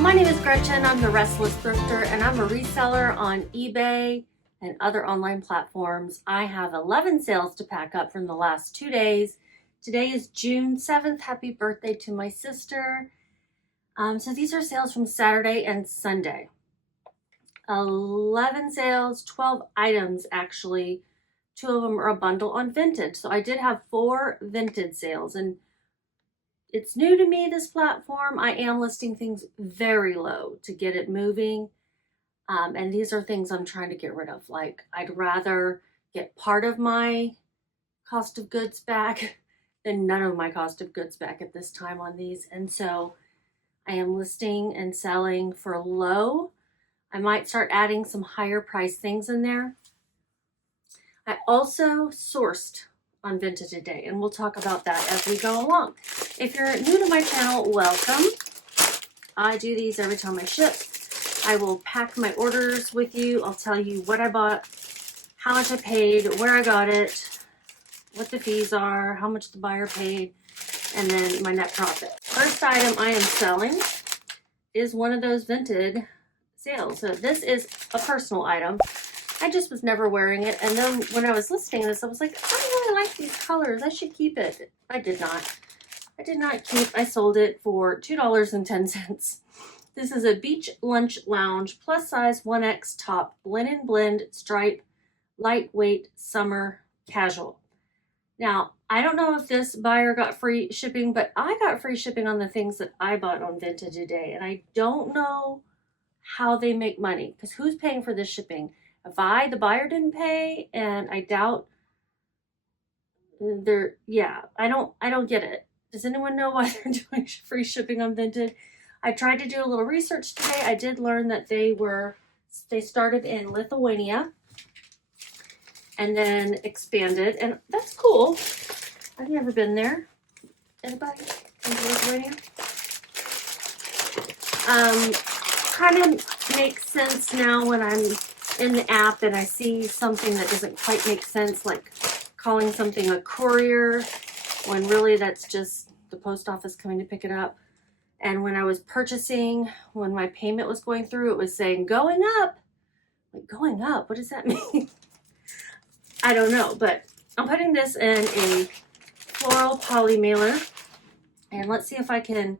my name is Gretchen. I'm the Restless Thrifter, and I'm a reseller on eBay and other online platforms. I have 11 sales to pack up from the last 2 days. Today is June 7th. Happy birthday to my sister. So these are sales from Saturday and Sunday. 11 sales, 12 items actually. 2 of them are a bundle on Vinted. So I did have 4 Vinted sales, and it's new to me, this platform. I am listing things very low to get it moving. And these are things I'm trying to get rid of. Like, I'd rather get part of my cost of goods back than none of my cost of goods back at this time on these. And so I am listing and selling for low. I might start adding some higher price things in there. I also sourced on Vinted today, and we'll talk about that as we go along. If you're new to my channel, welcome. I do these every time I ship. I will pack my orders with you. I'll tell you what I bought, how much I paid, where I got it, what the fees are, how much the buyer paid, and then my net profit. First item I am selling is one of those Vinted sales. So this is a personal item. I just was never wearing it. And then when I was listing this, I was like, I really like these colors. I should keep it. I did not. I did not keep. I sold it for $2.10. This is a beach lunch lounge plus size 1X top, linen blend, stripe, lightweight, summer, casual. Now, I don't know if this buyer got free shipping, but I got free shipping on the things that I bought on Vinted today. And I don't know how they make money, because who's paying for this shipping? If the buyer didn't pay, and I doubt I don't get it. Does anyone know why they're doing free shipping on Vinted? I tried to do a little research today. I did learn that they started in Lithuania and then expanded, and that's cool. I've never been there. Anybody been to Lithuania? Kind of makes sense now when I'm in the app and I see something that doesn't quite make sense, like calling something a courier when really that's just the post office coming to pick it up. And when I was purchasing, when my payment was going through, it was saying going up. Like, going up? What does that mean? I don't know, but I'm putting this in a floral poly mailer, and let's see if I can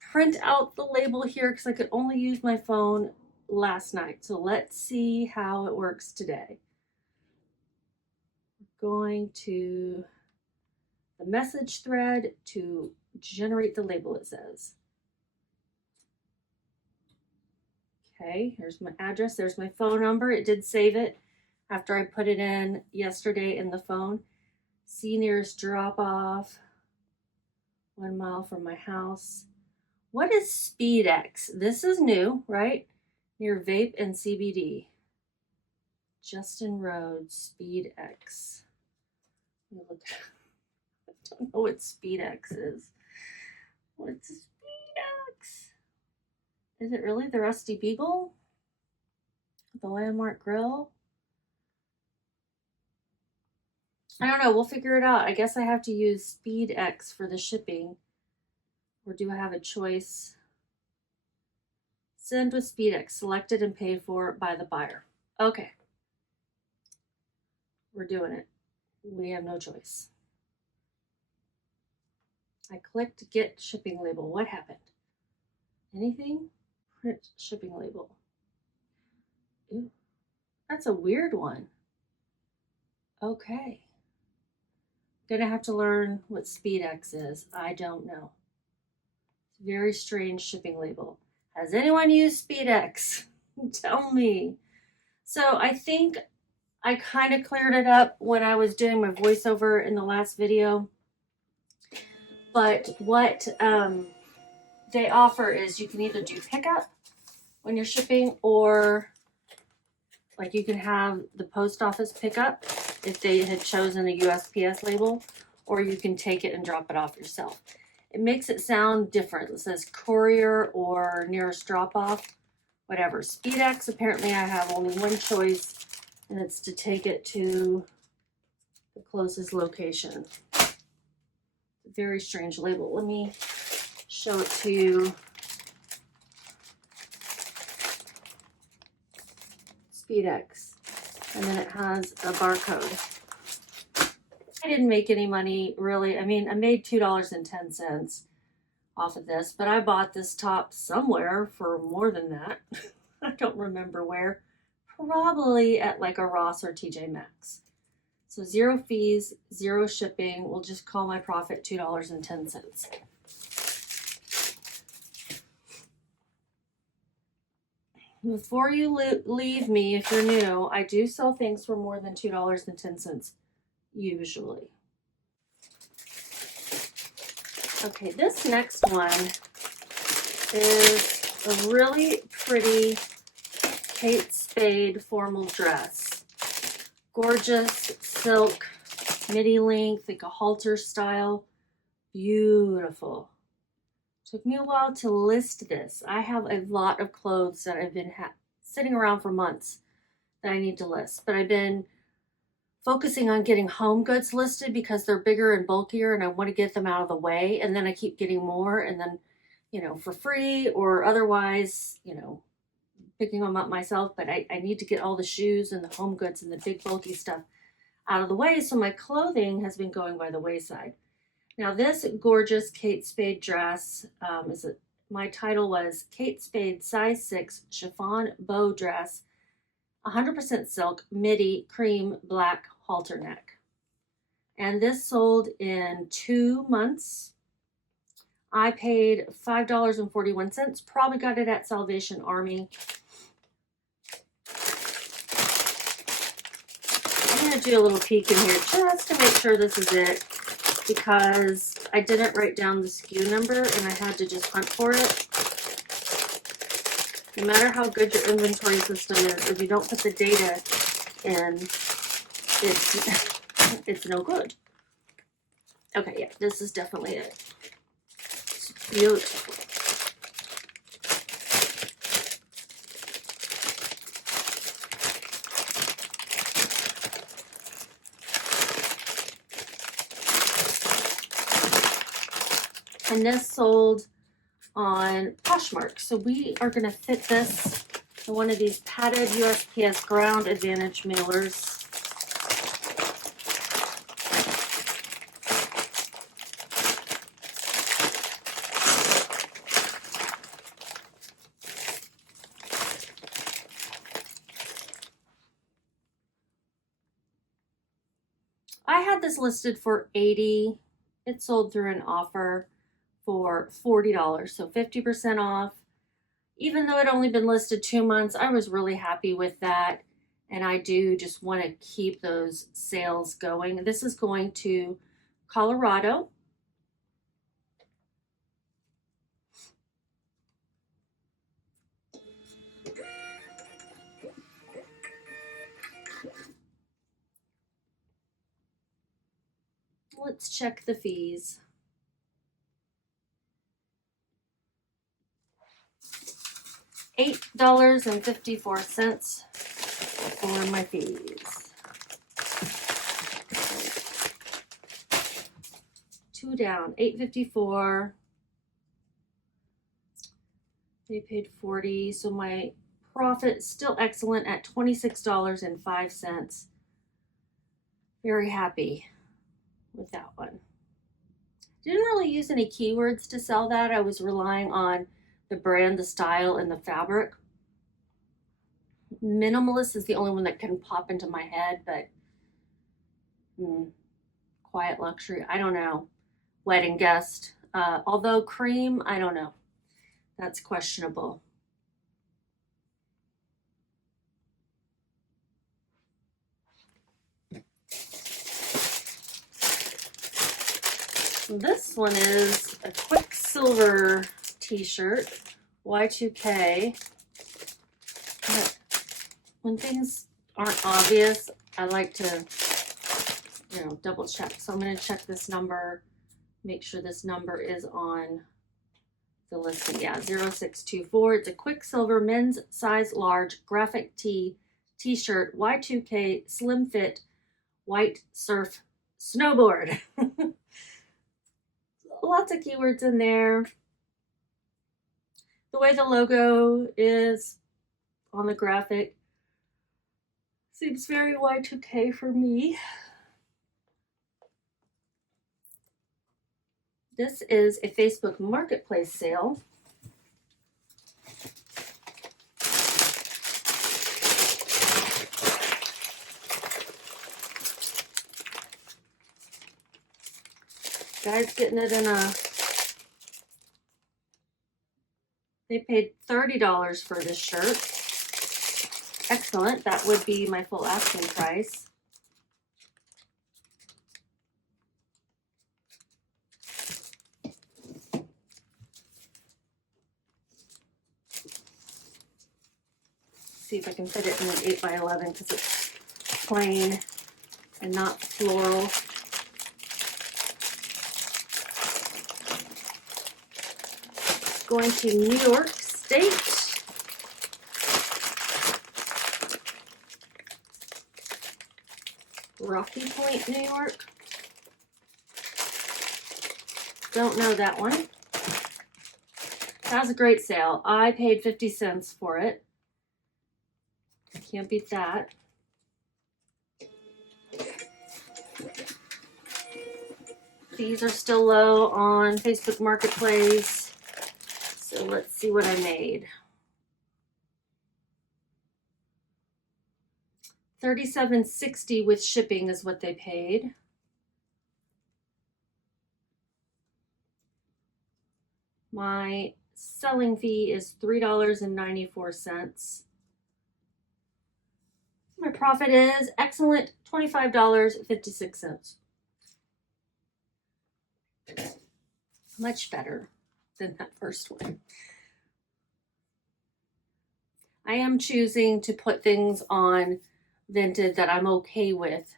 print out the label here, because I could only use my phone last night. So let's see how it works today. We're going to the message thread to generate the label, it says. Okay, here's my address. There's my phone number. It did save it after I put it in yesterday in the phone. See nearest drop off, 1 mile from my house. What is SpeedX? This is new, right? Near Vape and CBD. Justin Road, SpeedX. Let me look. I don't know what SpeedX is. What's SpeedX? Is it really the Rusty Beagle? The Landmark Grill? I don't know. We'll figure it out. I guess I have to use SpeedX for the shipping. Or do I have a choice? Send with SpeedX, selected and paid for by the buyer. Okay. We're doing it. We have no choice. I clicked get shipping label. What happened? Anything? Print shipping label. Ooh, that's a weird one. Okay. Gonna have to learn what SpeedX is. I don't know. It's a very strange shipping label. Has anyone used SpeedX? Tell me. So I think I kind of cleared it up when I was doing my voiceover in the last video. But what they offer is you can either do pickup when you're shipping, or like you can have the post office pickup if they had chosen a USPS label, or you can take it and drop it off yourself. It makes it sound different. It says courier or nearest drop off, whatever. SpeedX, apparently I have only one choice, and it's to take it to the closest location. Very strange label. Let me show it to you Speedex. And then it has a barcode. I didn't make any money, really. I mean, I made $2.10 off of this, but I bought this top somewhere for more than that. I don't remember where. Probably at like a Ross or TJ Maxx. So 0 fees, 0 shipping. We'll just call my profit $2.10. Before you leave me, if you're new, I do sell things for more than $2.10 usually. Okay, this next one is a really pretty Kate Spade formal dress. Gorgeous silk, midi length, like a halter style. Beautiful. Took me a while to list this. I have a lot of clothes that I've been sitting around for months that I need to list, but I've been focusing on getting home goods listed because they're bigger and bulkier and I want to get them out of the way, and then I keep getting more, and then, you know, for free or otherwise, you know, picking them up myself. But I need to get all the shoes and the home goods and the big bulky stuff out of the way, so my clothing has been going by the wayside. Now this gorgeous Kate Spade dress, my title was Kate Spade size 6 chiffon bow dress, 100% silk, midi, cream, black halter neck. And this sold in 2 months. I paid $5.41, probably got it at Salvation Army. I'm gonna do a little peek in here just to make sure this is it, because I didn't write down the SKU number and I had to just hunt for it. No matter how good your inventory system is, if you don't put the data in, it's no good. Okay, yeah, this is definitely it. It's beautiful. And this sold on Poshmark. So we are going to fit this in one of these padded USPS Ground Advantage mailers. I had this listed for $80. It sold through an offer for $40, so 50% off. Even though it only been listed 2 months, I was really happy with that, and I do just want to keep those sales going. This is going to Colorado. Let's check the fees. $8.54 for my fees. 2 down, $8.54. They paid $40, so my profit is still excellent at $26.05. Very happy with that one. Didn't really use any keywords to sell that. I was relying on the brand, the style, and the fabric. Minimalist is the only one that can pop into my head, but quiet luxury, I don't know. Wedding guest, although cream, I don't know. That's questionable. This one is a Quicksilver t-shirt, Y2K. But when things aren't obvious, I like to, you know, double check. So I'm going to check this number, make sure this number is on the listing. Yeah, 0624. It's a Quicksilver men's size large graphic tee t-shirt, Y2K slim fit, white surf snowboard. Lots of keywords in there. The way the logo is on the graphic, Seems very Y2K for me. This is a Facebook Marketplace sale. Guys getting it in a, they paid $30 for this shirt. Excellent, that would be my full asking price. See if I can fit it in an 8x11 because it's plain and not floral. Going to New York State. Rocky Point, New York. Don't know that one. That was a great sale. I paid 50 cents for it. Can't beat that. These are still low on Facebook Marketplace. So let's see what I made. $37.60 with shipping is what they paid. My selling fee is $3.94. My profit is excellent, $25.56. Much better than that first one. I am choosing to put things on Vinted that I'm okay with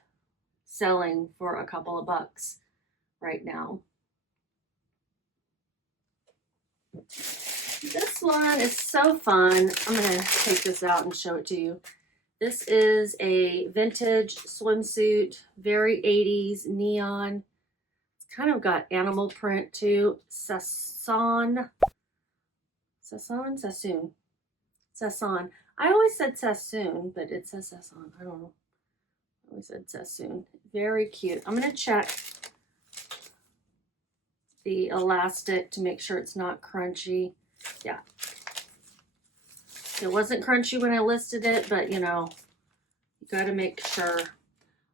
selling for a couple of bucks right now. This one is so fun. I'm going to take this out and show it to you. This is a vintage swimsuit, very 80s neon. It's kind of got animal print too. Sassoon. I always said Sassoon, but it says Sassoon. I don't know. I always said Sassoon. Very cute. I'm going to check the elastic to make sure it's not crunchy. Yeah. It wasn't crunchy when I listed it, but you know, you got to make sure.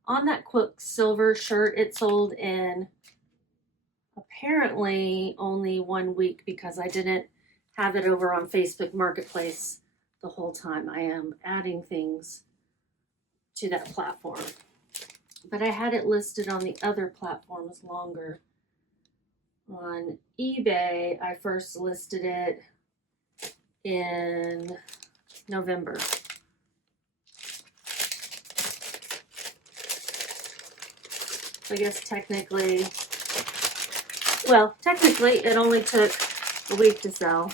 On that Quicksilver shirt, it sold in apparently only 1 week because I didn't have it over on Facebook Marketplace the whole time. I am adding things to that platform, but I had it listed on the other platforms longer. On eBay, I first listed it in November. I guess technically it only took a week to sell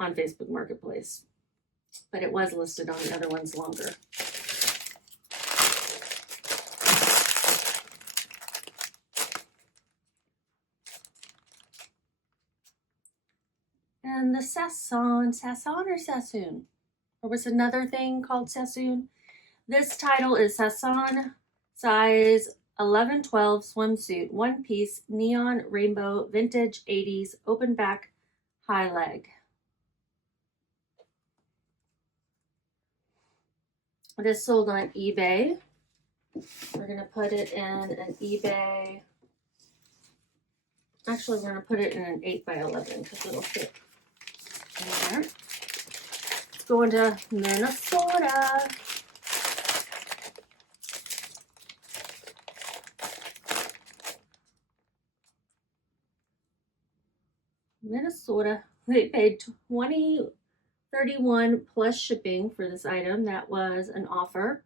on Facebook Marketplace, but it was listed on the other ones longer. And the Sassoon or Sassoon? Or was another thing called Sassoon? This title is Sassoon size 11-12 swimsuit, one piece, neon rainbow, vintage 80s, open back, high leg. It is sold on eBay. We're going to put it in an eBay. Actually, we're going to put it in an 8x11 because it'll fit in there. It's going to Minnesota. Minnesota. They paid $20.31 plus shipping for this item. That was an offer.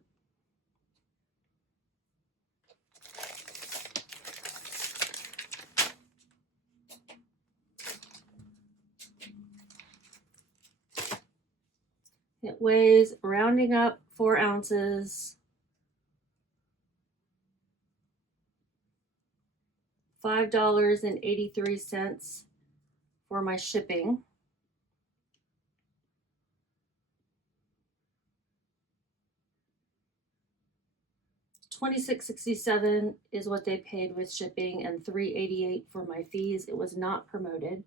It weighs, rounding up, 4 ounces. $5.83 for my shipping. $26.67 is what they paid with shipping and $3.88 for my fees. It was not promoted.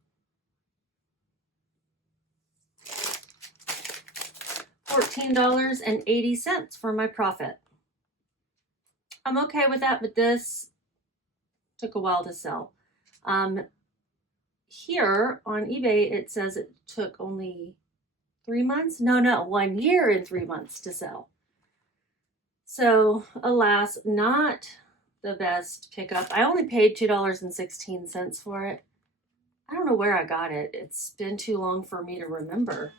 $14.80 for my profit. I'm okay with that, but this took a while to sell. Here on eBay, it says it took only 3 months. No, 1 year and 3 months to sell. So alas, not the best pickup. I only paid $2.16 for it. I don't know where I got it. It's been too long for me to remember.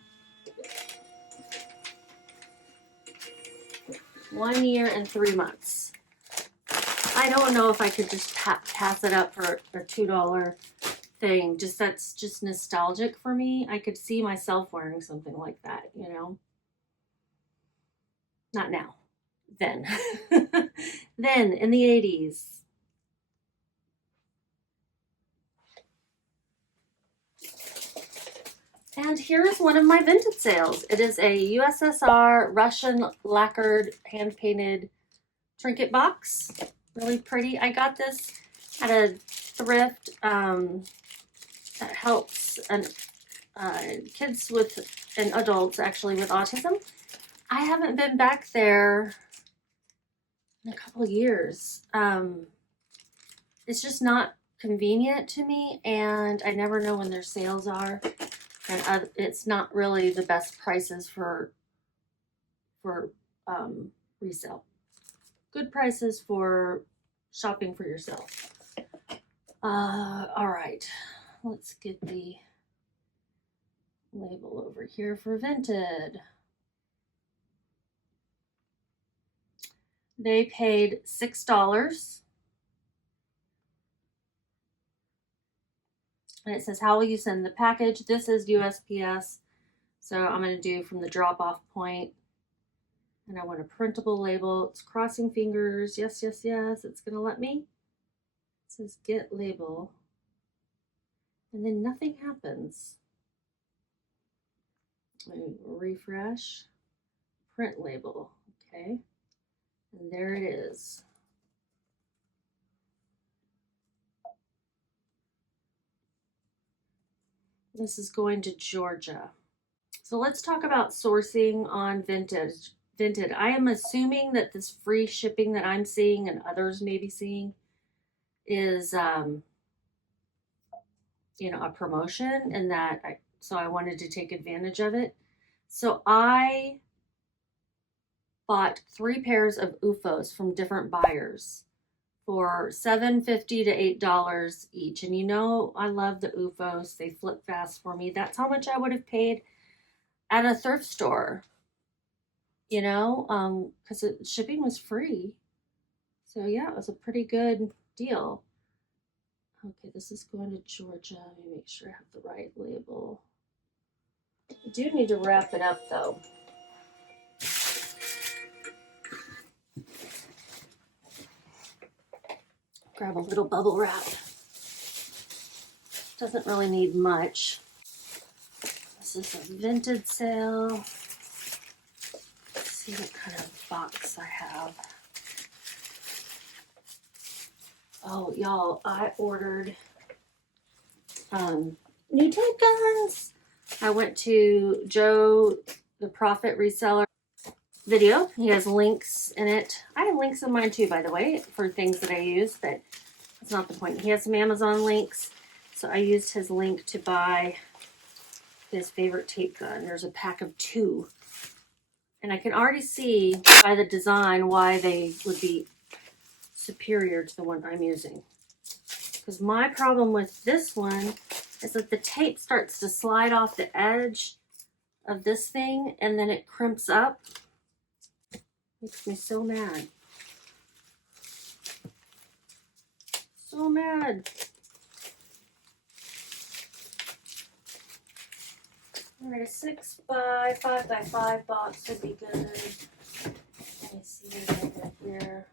1 year and 3 months. I don't know if I could just pass it up for a $2 thing. That's just nostalgic for me. I could see myself wearing something like that, you know. Not now. Then. Then in the 80s. And here's one of my Vinted sales. It is a USSR Russian lacquered hand-painted trinket box. Really pretty. I got this at a thrift that helps kids and adults actually with autism. I haven't been back there in a couple of years. It's just not convenient to me, and I never know when their sales are. And it's not really the best prices for resale. Good prices for shopping for yourself. All right, let's get the label over here for Vinted. They paid $6. And it says, how will you send the package? This is USPS. So I'm going to do from the drop-off point. And I want a printable label. It's crossing fingers. Yes, yes, yes. It's going to let me. It says get label. And then nothing happens. Let me refresh. Print label. Okay. And there it is. This is going to Georgia. So let's talk about sourcing on Vinted. I am assuming that this free shipping that I'm seeing and others may be seeing is, you know, a promotion, and that so I wanted to take advantage of it. So I bought 3 pairs of UFOs from different buyers for $7.50 to $8 each. And you know, I love the UFOs. They flip fast for me. That's how much I would have paid at a thrift store, you know, because shipping was free. So yeah, it was a pretty good deal. Okay, this is going to Georgia. Let me make sure I have the right label. I do need to wrap it up though. Grab a little bubble wrap. Doesn't really need much. This is a Vinted sale. Let's see what kind of box I have. Oh, y'all, I ordered new tape guns. I went to Joe, the Profit Reseller video. He has links in it. I have links in mine too, by the way, for things that I use, but that's not the point. He has some Amazon links, so I used his link to buy his favorite tape gun. There's a pack of 2. And I can already see by the design why they would be superior to the one I'm using. Because my problem with this one is that the tape starts to slide off the edge of this thing and then it crimps up. Makes me so mad. So mad. All right, a 6 by 5 by 5 box would be good. Let me see what I got here.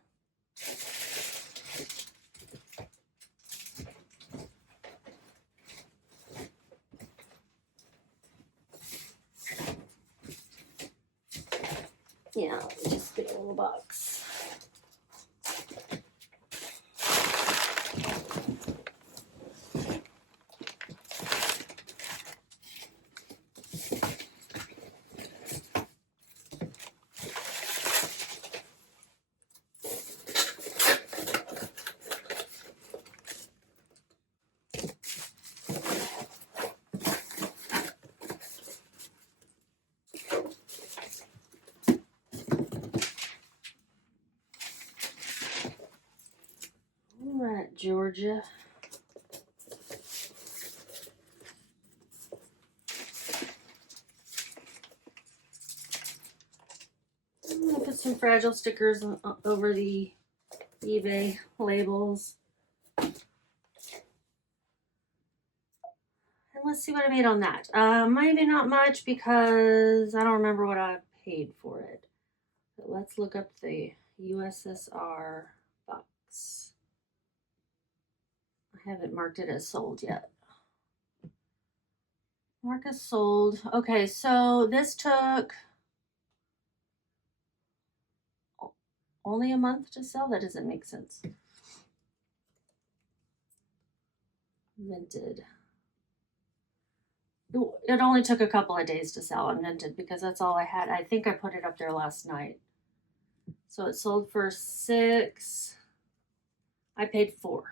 Yeah, let me just get a little box. Georgia. I'm gonna put some fragile stickers over the eBay labels. And let's see what I made on that. Maybe not much because I don't remember what I paid for it. But let's look up the USSR box. I haven't marked it as sold yet. Mark as sold. Okay, so this took only a month to sell? That doesn't make sense. Vinted. It only took a couple of days to sell on Vinted because that's all I had. I think I put it up there last night. So it sold for $6. I paid $4.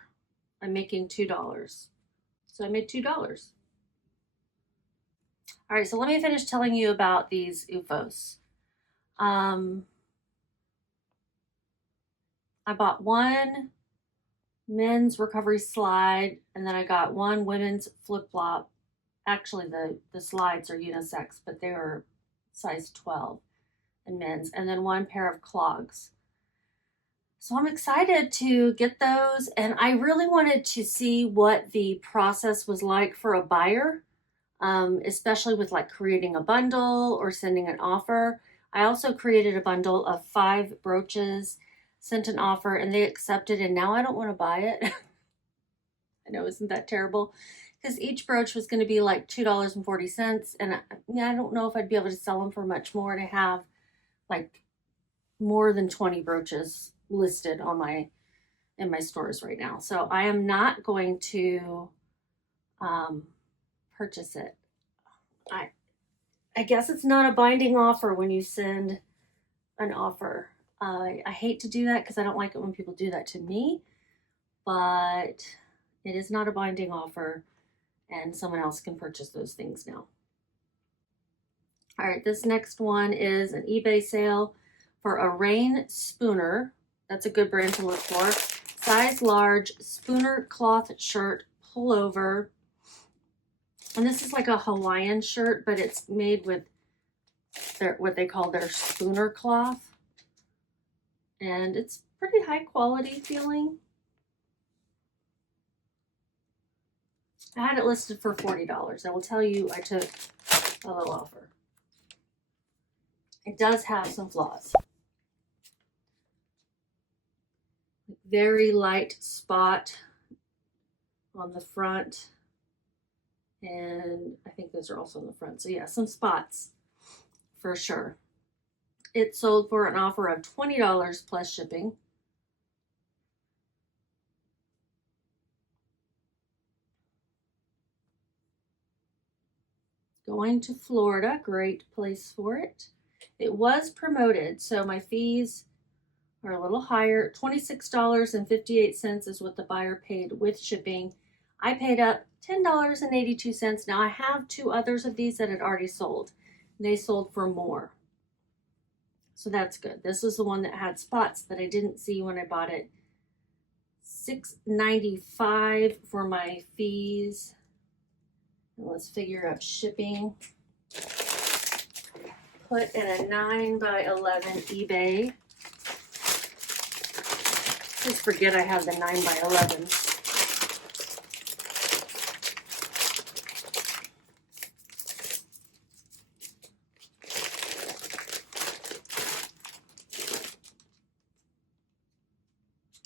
I'm making $2. So I made $2. All right, so let me finish telling you about these UFOs. I bought one men's recovery slide, and then I got one women's flip-flop. Actually, the slides are unisex, but they were size 12 in men's, and then one pair of clogs. So I'm excited to get those, and I really wanted to see what the process was like for a buyer, especially with like creating a bundle or sending an offer. I also created a bundle of 5 brooches, sent an offer, and they accepted, and now I don't want to buy it. I know, isn't that terrible? Because each brooch was going to be like $2.40, and I don't know if I'd be able to sell them for much more to have like more than 20 brooches listed on in my stores right now. So I am not going to purchase it. I guess it's not a binding offer when you send an offer. I hate to do that because I don't like it when people do that to me, but it is not a binding offer, and someone else can purchase those things now. All right, this next one is an eBay sale for a Rain Spooner. That's a good brand to look for. Size large Spooner cloth shirt pullover. And this is like a Hawaiian shirt, but it's made with what they call their Spooner cloth. And it's pretty high quality feeling. I had it listed for $40. I will tell you I took a little offer. It does have some flaws. Very light spot on the front. And I think those are also on the front. So yeah, some spots for sure. It sold for an offer of $20 plus shipping. Going to Florida, great place for it. It was promoted, so my fees are a little higher. $26.58 is what the buyer paid with shipping. I paid up $10.82. Now I have 2 others of these that had already sold. They sold for more. So that's good. This is the one that had spots that I didn't see when I bought it. $6.95 for my fees. And let's figure out shipping. Put in a 9x11 eBay. Just forget I have the 9x11.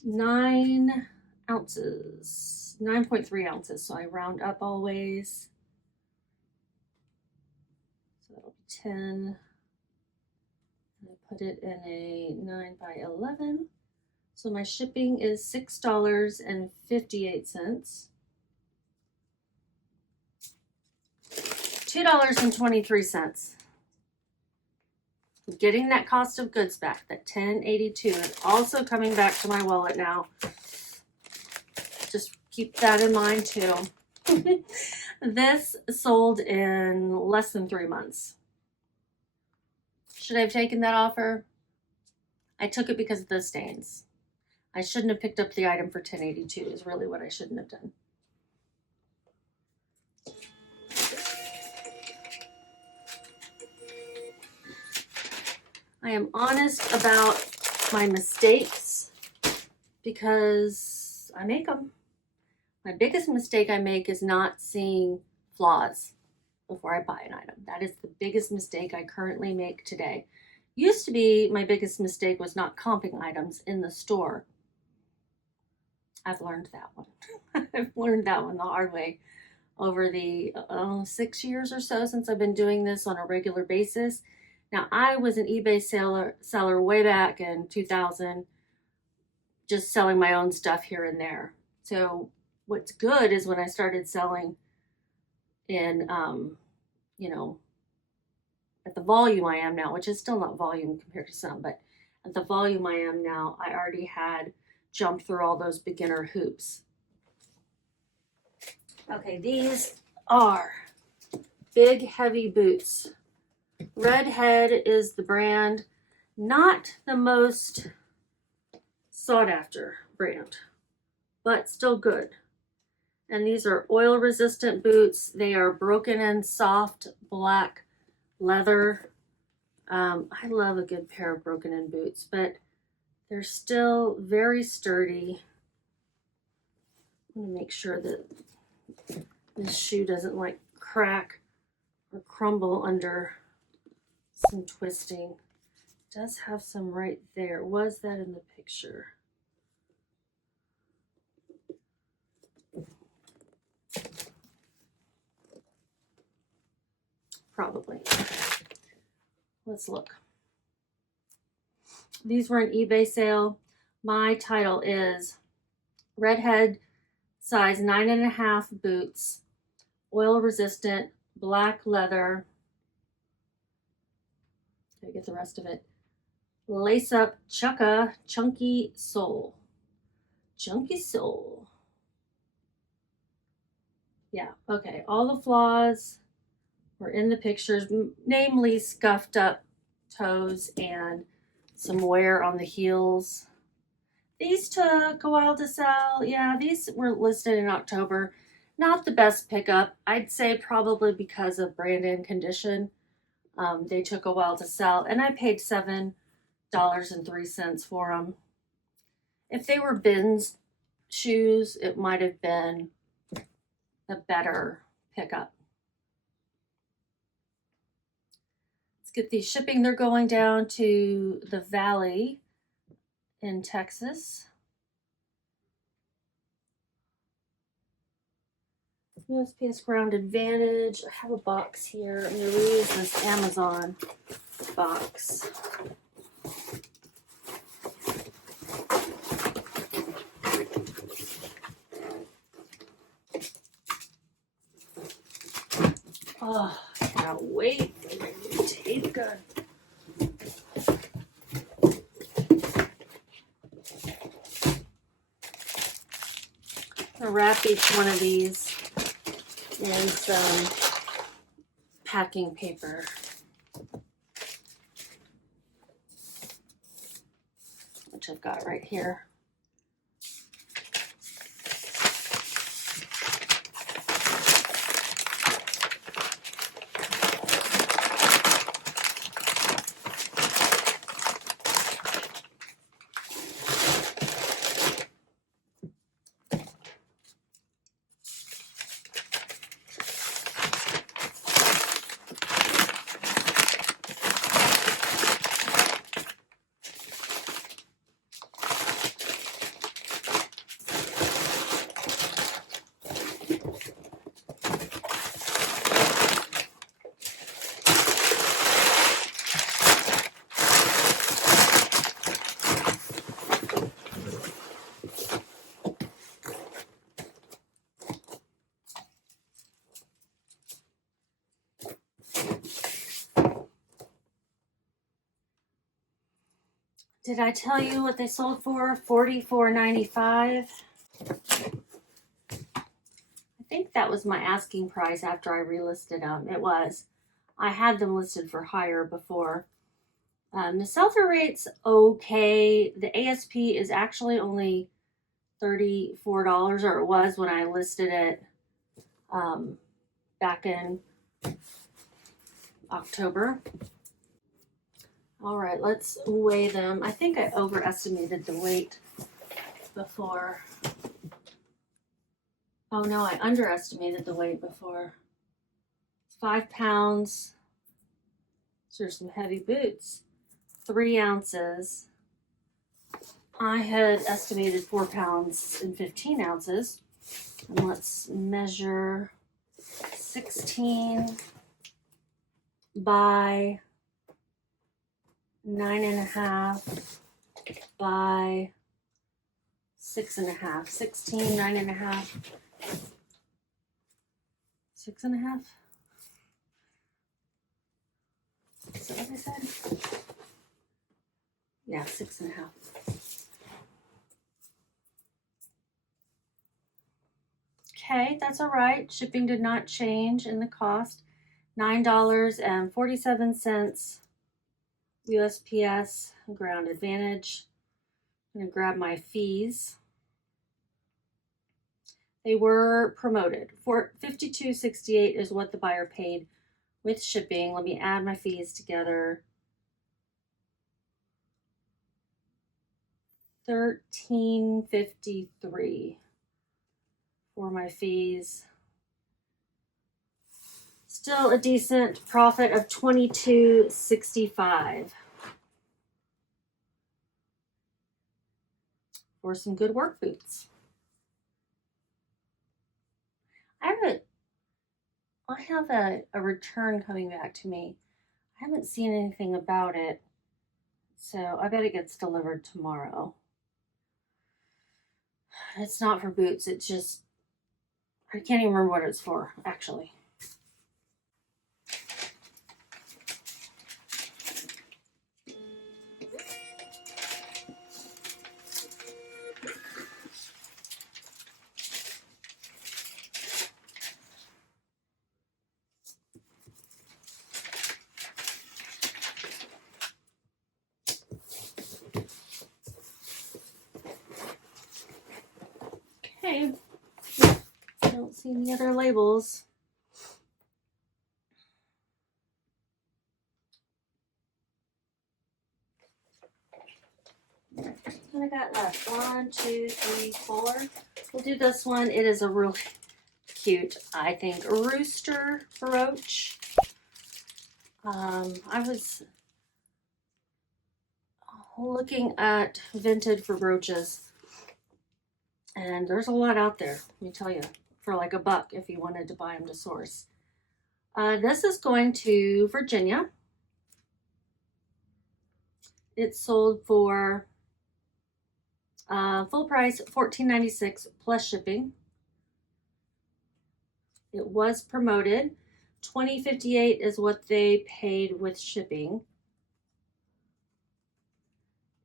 Nine ounces, 9.3 ounces. So I round up always. So that'll be 10. And I put it in a 9x11. So my shipping is $6.58. $2.23. Getting that cost of goods back, that $10.82, is also coming back to my wallet now. Just keep that in mind too. This sold in less than 3 months. Should I have taken that offer? I took it because of the stains. I shouldn't have picked up the item for $10.82 is really what I shouldn't have done. I am honest about my mistakes because I make them. My biggest mistake I make is not seeing flaws before I buy an item. That is the biggest mistake I currently make today. Used to be my biggest mistake was not comping items in the store. I've learned that one. I've learned that one the hard way over the 6 years or so since I've been doing this on a regular basis. Now, I was an eBay seller way back in 2000, just selling my own stuff here and there. So what's good is when I started selling in, you know, at the volume I am now, which is still not volume compared to some, but at the volume I am now, I already had jumped through all those beginner hoops. Okay, these are big, heavy boots. Redhead is the brand, not the most sought after brand, but still good. And these are oil resistant boots. They are broken in soft black leather. I love a good pair of broken in boots, but they're still very sturdy. I'm gonna make sure that this shoe doesn't like crack or crumble under some twisting. It does have some right there. Was that in the picture? Probably. Let's look. These were an eBay sale. My title is Redhead size 9.5 boots, oil resistant, black leather. Let me get the rest of it. Lace up chunky sole. Chunky sole. Yeah, okay. All the flaws were in the pictures, namely scuffed up toes and some wear on the heels. These took a while to sell. Yeah, these were listed in October. Not the best pickup. I'd say probably because of brand and condition. They took a while to sell, and I paid $7.03 for them. If they were bins shoes, it might have been a better pickup. Let's get these shipping. They're going down to the Valley in Texas. USPS Ground Advantage. I have a box here. I'm going to reuse this Amazon box. Oh, I cannot wait for my new tape gun. I'll wrap each one of these in some packing paper. Which I've got right here. Did I tell you what they sold for? $44.95. I think that was my asking price after I relisted them. It was. I had them listed for higher before. The sell-through rate's okay. The ASP is actually only $34, or it was when I listed it back in October. All right, let's weigh them. I think I overestimated the weight before. Oh no, I underestimated the weight before. It's 5 pounds. These are some heavy boots. 3 ounces. I had estimated 4 pounds and 15 ounces. And let's measure 16 by 9.5 by 6.5. 16, 9.5, 6.5. Is that what I said? Yeah, 6.5. Okay, that's all right. Shipping did not change in the cost. $9.47 USPS Ground Advantage. I'm going to grab my fees. They were promoted. For $52.68 is what the buyer paid with shipping. Let me add my fees together. $13.53 for my fees. Still a decent profit of $22.65 for some good work boots. I have a return coming back to me. I haven't seen anything about it, so I bet it gets delivered tomorrow. It's not for boots, it's just, I can't even remember what it's for, actually. Okay, I don't see any other labels. What I got left? 1, 2, 3, 4. We'll do this one. It is a really cute, I think, rooster brooch. I was looking at Vinted for brooches, and there's a lot out there, let me tell you, for like $1 if you wanted to buy them to source. This is going to Virginia. It's sold for full price $14.96 plus shipping. It was promoted. $20.58 is what they paid with shipping.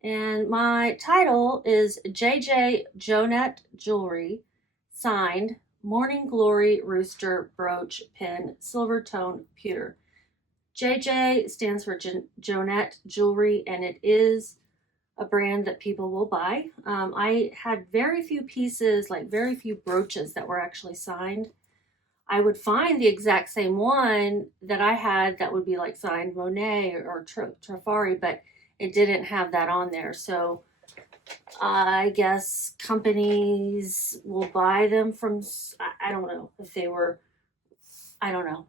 And my title is JJ Jonette Jewelry, signed Morning Glory Rooster Brooch Pin Silver Tone Pewter. JJ stands for Jonette Jewelry, and it is a brand that people will buy. I had very few pieces, like very few brooches that were actually signed. I would find the exact same one that I had that would be like signed Monet or Trifari, but it didn't have that on there. So I guess companies will buy them from, I don't know if they were, I don't know.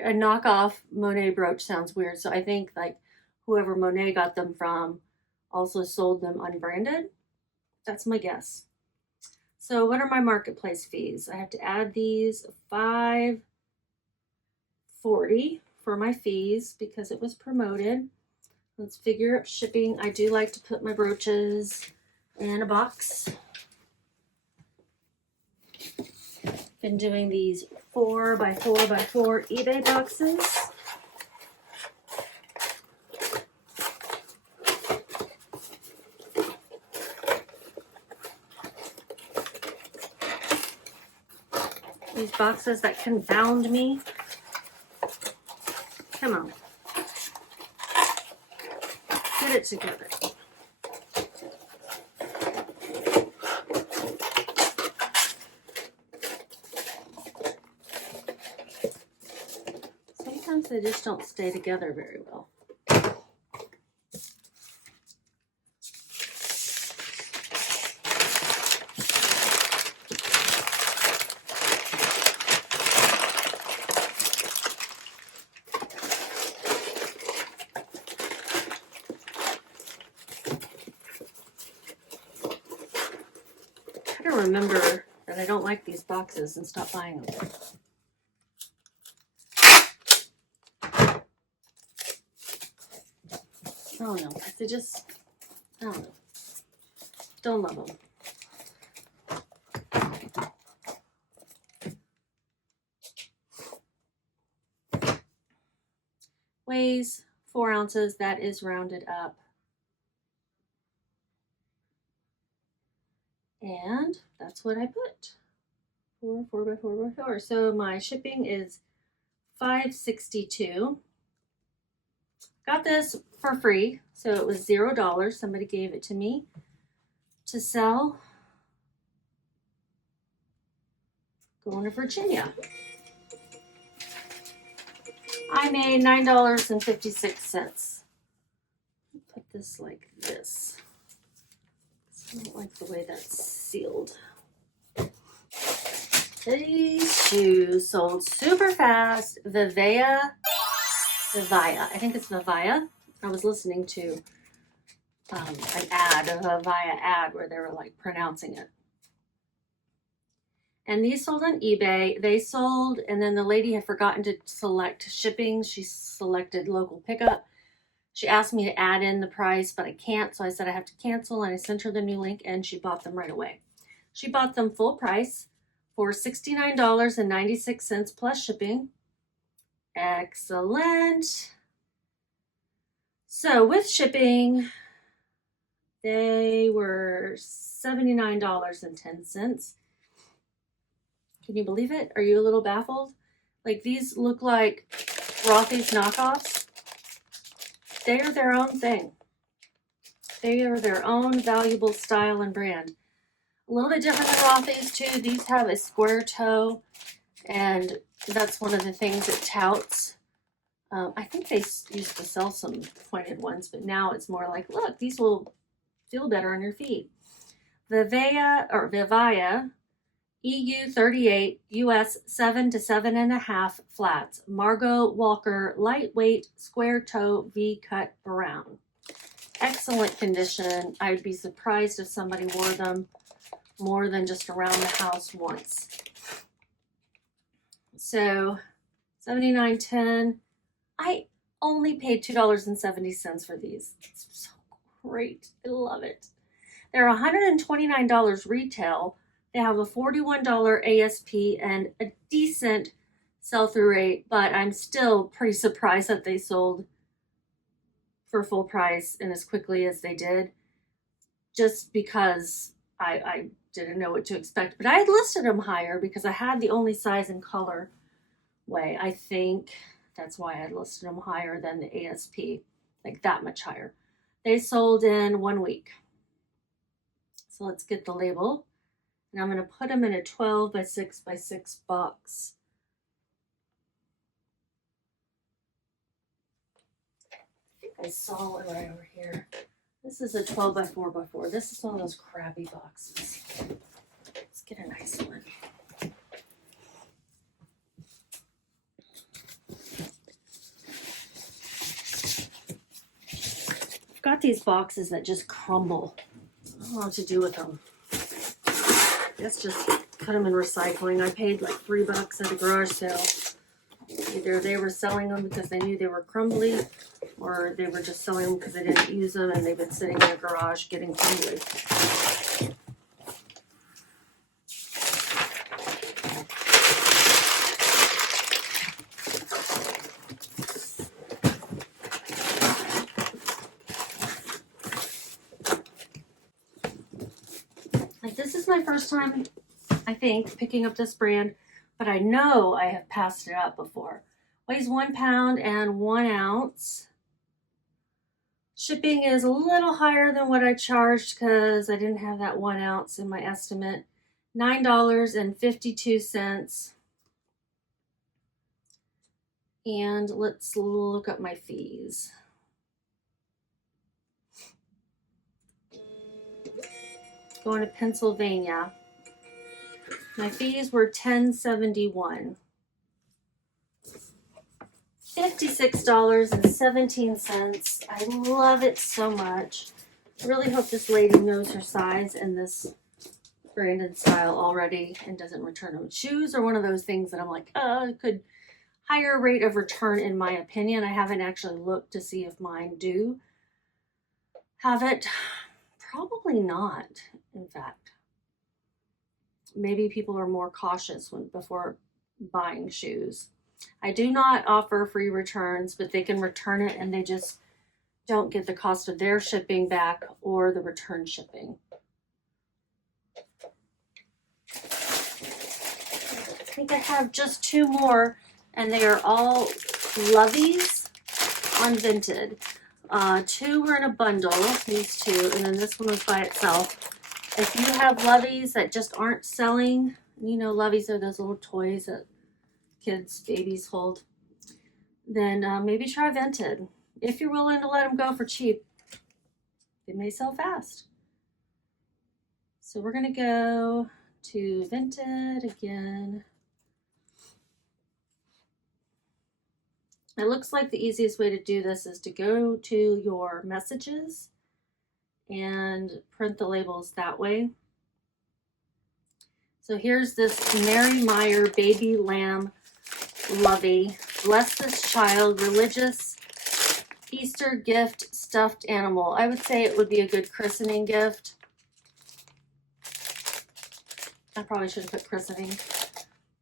A knockoff Monet brooch sounds weird. So I think like whoever Monet got them from also sold them unbranded. That's my guess. So what are my marketplace fees? I have to add these $5.40 for my fees because it was promoted. Let's figure up shipping. I do like to put my brooches in a box. Been doing these 4x4x4 eBay boxes. These boxes that confound me. Come on. Get it together. Sometimes they just don't stay together very well. I gotta remember that I don't like these boxes and stop buying them. I don't know. They just, I don't know. Don't love them. Weighs 4 ounces. That is rounded up. And that's what I put. 4 by 4 by 4. So my shipping is $5.62. Got this for free, so it was $0. Somebody gave it to me to sell. Going to Virginia. I made $9.56. Put this like this. I don't like the way that's sealed. These shoes sold super fast. Vivaya. I think it's Vivaya. I was listening to an ad, a Vivaya ad, where they were like pronouncing it. And these sold on eBay. They sold, and then the lady had forgotten to select shipping. She selected local pickup. She asked me to add in the price, but I can't. So I said I have to cancel, and I sent her the new link, and she bought them right away. She bought them full price for $69.96 plus shipping. Excellent. So with shipping, they were $79.10. Can you believe it? Are you a little baffled? Like, these look like Rothy's knockoffs. They are their own thing. They are their own valuable style and brand. A little bit different than Rothy's too. These have a square toe, and that's one of the things it touts. I think they used to sell some pointed ones, but now it's more like, look, these will feel better on your feet. Vivaya EU 38, US 7 to 7.5 flats. Margot Walker lightweight square toe V-cut brown. Excellent condition. I would be surprised if somebody wore them more than just around the house once. So $79.10. I only paid $2.70 for these. It's so great. I love it. They're $129 retail. They have a $41 ASP and a decent sell-through rate, but I'm still pretty surprised that they sold for full price and as quickly as they did, just because I didn't know what to expect. But I had listed them higher because I had the only size and color way. I think that's why I listed them higher than the ASP, like that much higher. They sold in 1 week. So let's get the label. And I'm going to put them in a 12 by 6 by 6 box. I think I saw it right over here. This is a 12 by 4 by 4. This is one of those crappy boxes. Let's get a nice one. I've got these boxes that just crumble. I don't know what to do with them. Let's just put them in recycling. I paid like $3 at a garage sale. Either they were selling them because they knew they were crumbly, or they were just selling them because they didn't use them and they've been sitting in their garage getting crumbly. Like, this is my first time, I think, picking up this brand, but I know I have passed it up before. Weighs 1 pound and 1 ounce. Shipping is a little higher than what I charged because I didn't have that 1 ounce in my estimate. $9.52. And let's look up my fees. Going to Pennsylvania. My fees were $10.71. $56.17. I love it so much. I really hope this lady knows her size and this branded style already and doesn't return them. Shoes are one of those things that I'm like, could higher rate of return in my opinion. I haven't actually looked to see if mine do have it. Probably not, in fact. Maybe people are more cautious before buying shoes. I do not offer free returns, but they can return it and they just don't get the cost of their shipping back or the return shipping. I think I have just 2 more, and they are all Loveys on Vinted. 2 were in a bundle, these 2, and then this one was by itself. If you have Loveys that just aren't selling, you know, Loveys are those little toys that kids, babies hold, then maybe try Vinted. If you're willing to let them go for cheap, they may sell fast. So we're gonna go to Vinted again. It looks like the easiest way to do this is to go to your messages and print the labels that way. So here's this Mary Meyer baby lamb Lovey. Bless this child, religious Easter gift stuffed animal. I would say it would be a good christening gift. I probably should have put christening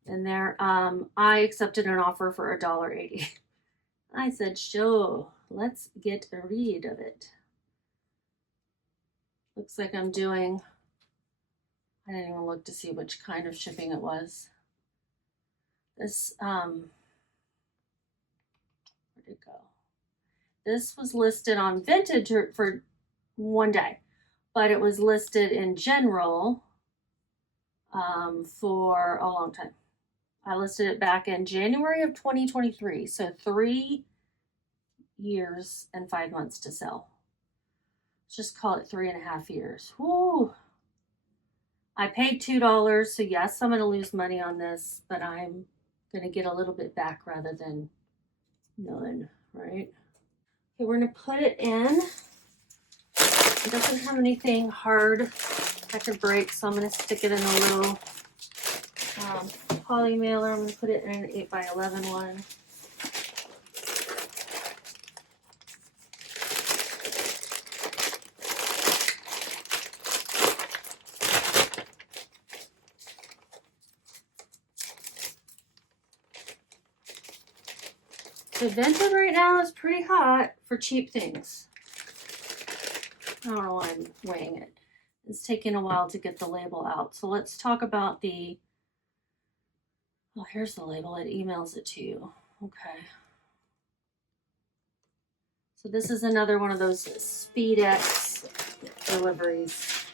in there. I accepted an offer for $1.80. I said, sure, let's get rid of it. Looks like I'm doing, I didn't even look to see which kind of shipping it was. This, where'd it go? This was listed on Vinted for 1 day, but it was listed in general for a long time. I listed it back in January of 2023, so 3 years and 5 months to sell. Let's just call it 3.5 years. Woo! I paid $2, so yes, I'm going to lose money on this, but I'm going to get a little bit back rather than none, right? Okay, we're going to put it in. It doesn't have anything hard that could break, so I'm going to stick it in a little poly mailer. I'm going to put it in an 8x11 one. So Vinted right now is pretty hot for cheap things. I don't know why I'm weighing it. It's taking a while to get the label out. So let's talk about the, oh, here's the label. It emails it to you. Okay. So this is another one of those SpeedX deliveries.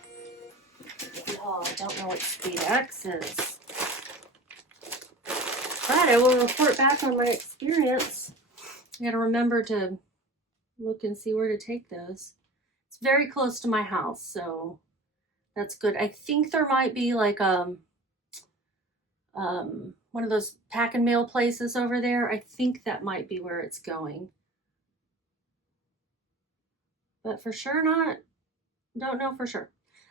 Oh, I don't know what SpeedX is. But I will report back on my experience. I gotta remember to look and see where to take those. It's very close to my house, so that's good. I think there might be like one of those pack and mail places over there. I think that might be where it's going. But for sure not. Don't know for sure.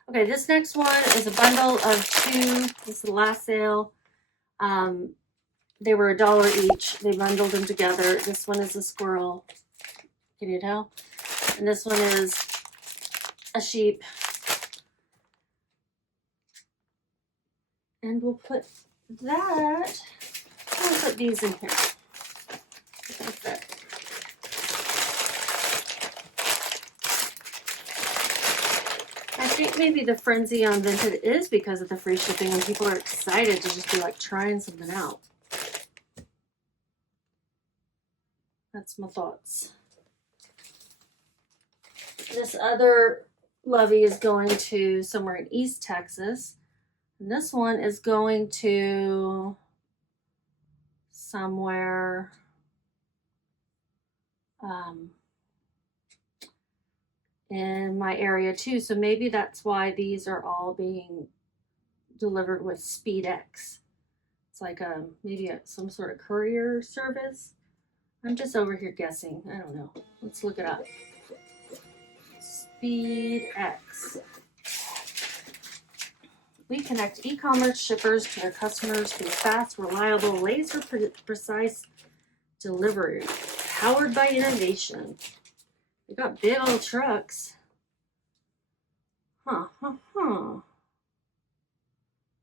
Okay, this next one is a bundle of 2. This is the last sale. They were $1 each. They bundled them together. This one is a squirrel. Can you tell? And this one is a sheep. And we'll put that, we'll put these in here. Like that. I think maybe the frenzy on Vinted is because of the free shipping and people are excited to just be like trying something out. That's my thoughts. This other lovey is going to somewhere in East Texas. And this one is going to somewhere in my area too. So maybe that's why these are all being delivered with SpeedX. It's like maybe some sort of courier service. I'm just over here guessing. I don't know. Let's look it up. SpeedX. We connect e-commerce shippers to their customers through fast, reliable, laser-precise delivery, powered by innovation. They got big old trucks.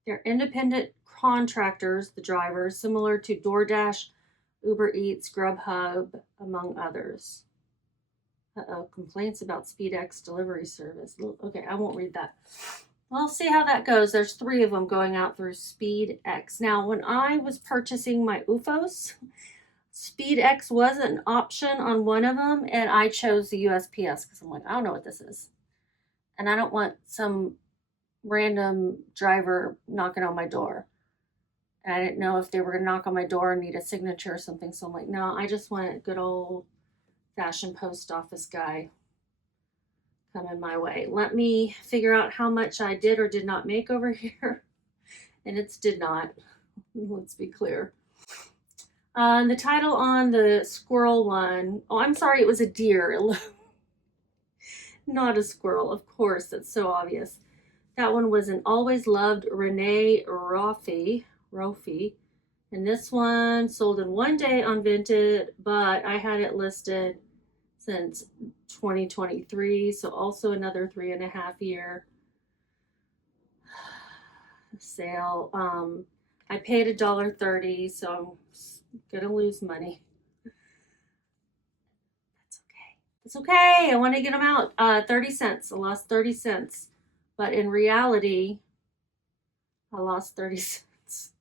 They're independent contractors, the drivers, similar to DoorDash, Uber Eats, Grubhub, among others. Complaints about SpeedX delivery service. Okay, I won't read that. We'll see how that goes. There's 3 of them going out through SpeedX. Now, when I was purchasing my UFOs, SpeedX was an option on one of them, and I chose the USPS because I'm like, I don't know what this is. And I don't want some random driver knocking on my door. And I didn't know if they were going to knock on my door and need a signature or something. So I'm like, no, I just want a good old-fashioned post office guy coming my way. Let me figure out how much I did or did not make over here. And it's did not. Let's be clear. The title on the squirrel one, oh, I'm sorry, it was a deer. Not a squirrel, of course, that's so obvious. That one was an Always Loved Renee Roffey. And this one sold in 1 day on Vinted, but I had it listed since 2023, so also another 3.5 year sale. I paid $1.30, so I'm gonna lose money. That's okay. It's okay. I want to get them out. 30 cents. I lost 30 cents, but in reality, I lost 30 cents.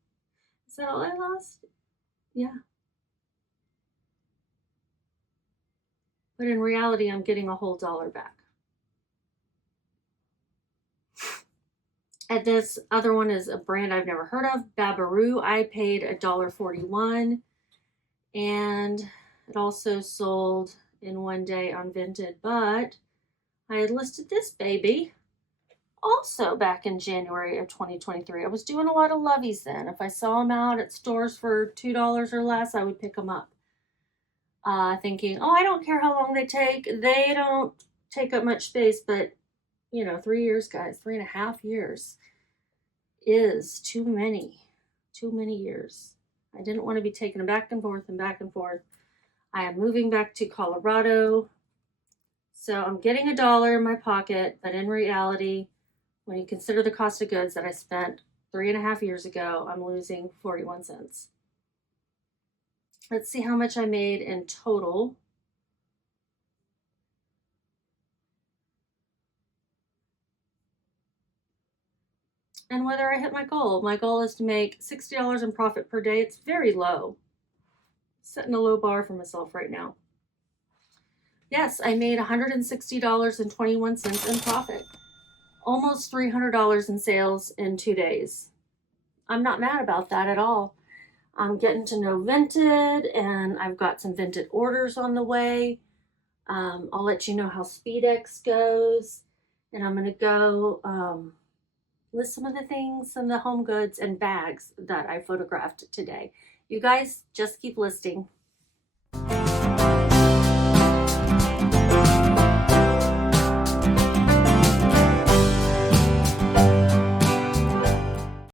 Is that all I lost? Yeah. But in reality, I'm getting a whole $1 back. And this other one is a brand I've never heard of, Babaroo. I paid $1.41, and it also sold in 1 day on Vinted, but I had listed this baby also back in January of 2023. I was doing a lot of loveys then. If I saw them out at stores for $2 or less, I would pick them up. Thinking, oh, I don't care how long they take. They don't take up much space, but, 3 years, guys, 3.5 years is too many years. I didn't want to be taking them back and forth and back and forth. I am moving back to Colorado, so I'm getting $1 in my pocket, but in reality, when you consider the cost of goods that I spent 3.5 years ago, I'm losing 41 cents. Let's see how much I made in total. And whether I hit my goal. My goal is to make $60 in profit per day. It's very low. Setting a low bar for myself right now. Yes, I made $160.21 in profit. Almost $300 in sales in 2 days. I'm not mad about that at all. I'm getting to know Vinted, and I've got some Vinted orders on the way. I'll let you know how SpeedX goes, and I'm going to go list some of the things and the home goods and bags that I photographed today. You guys just keep listing.